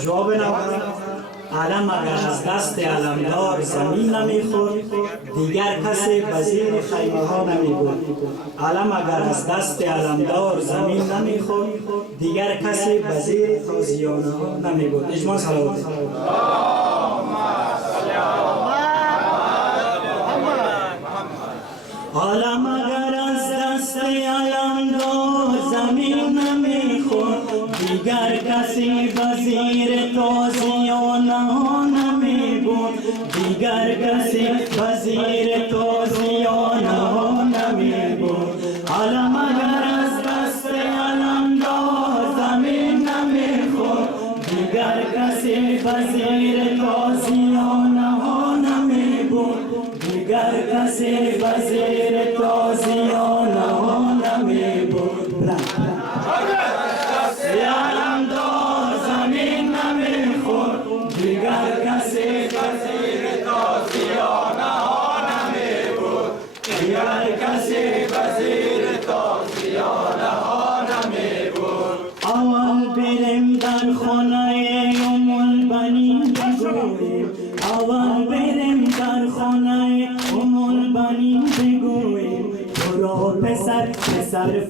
جواب نبود. علم اگر از دست علمدار زمین نمیخورد دیگر کسی وزیر خیمه ها نمیبود. علم اگر از دست علمدار زمین نمیخورد دیگر کسی وزیر تازیانه ها نمیبود. اجماع صلوات. علم اگر از دست علمدار زمین نمیخورد دیگر کسی وزیر تازیانه ها نمیبود. دیگر کسی وزیر تازیانه ها نمیبود. علم اگر از دست علمدار زمین نمیخورد دیگر کسی وزیر تازیانه ها نمیبود. دیگر کسی وزیر تازیانه ها نمیبود. علمدار زمین نمیخورد دیگر کسی وزیر تازیانه ها نمیبود. دیگر کسی وزیر تازیانه ها نمیبود. اول بریم در خانه ام البنین بگوییم. اول بریم در خانه ام البنین بگوییم تو را پسر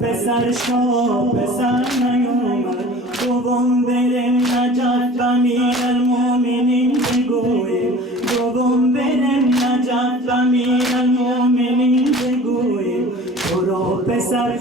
پسر شاه پسر نیومد. دوم بریم نجف امیر المؤمنین بگوییم. دوم بریم نجف امیر المؤمنین بگوییم تو را پسر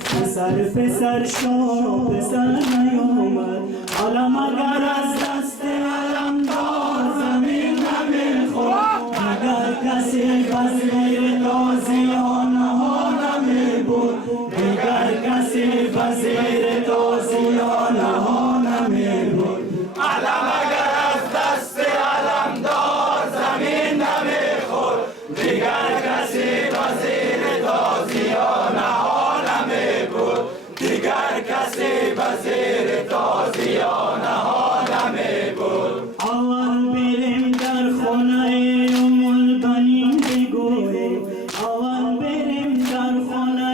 شاه پسر نیومد. علم اگر از دست علمدار زمین نمیخورد دیگر کسی وزیر تازیانه ها نمیبود. دیگر کسی وزیر تازیانه ها نمیبود. علم اگر از دست علمدار زمین نمیخورد دیگر کسی وزیر تازیانه ها نمیبود. دیگر کسی وزیر تازیانه ها نمیبود. اول بریم در خانه ام البنین بگوییم. اول بریم در خانه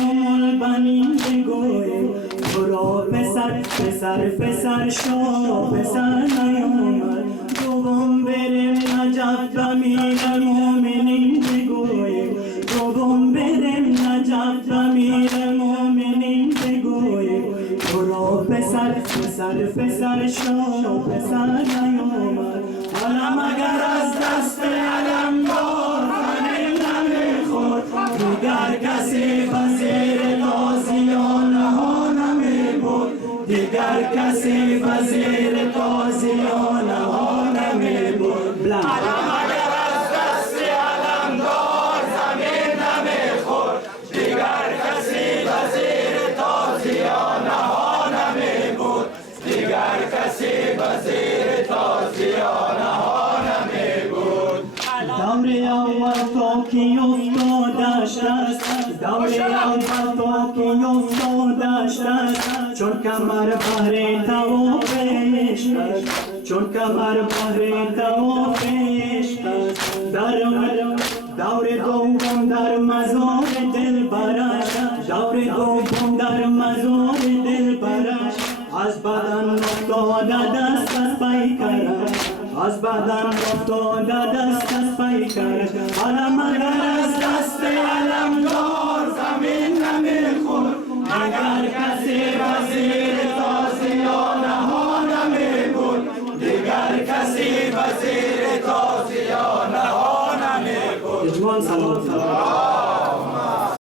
ام البنین بگوییم تو را پسر شاه پسر نیومد. دوم بریم نجف امیر المؤمنین بگوییم. دوم بریم نجف امیر المؤمنین بگوییم تو را پسر شاه پسر نیومد. علم اگر از دست علمدار زمین نمیخورد دیگر کسی وزیر تازیانه ها نمیبود. دیگر کسی وزیر تازیانه ها نمیبود. علم اگر از دست علمدار زمین نمیخورد دیگر کسی وزیر تازیانه ها نمیبود. دیگر کسی وزیر تازیانه ها نمیبود. دور اول تا که افتادش است. دور اول تا که افتادش است. چون کمر بحر طواف عشق است. چون کمر بحر طواف عشق است. دور دوم در مزار دلبرش. دور دوم در مزار دلبرش. از بدن افتاده دست از پیکرش. از بدن افتاده دست از پیکرش. علم اگر از دست علمدار زمین نمیخورد دیگر کسی وزیر تازیانه ها نمیبود. دیگر کسی وزیر تازیانه ها نمیبود. اجماع صلوات.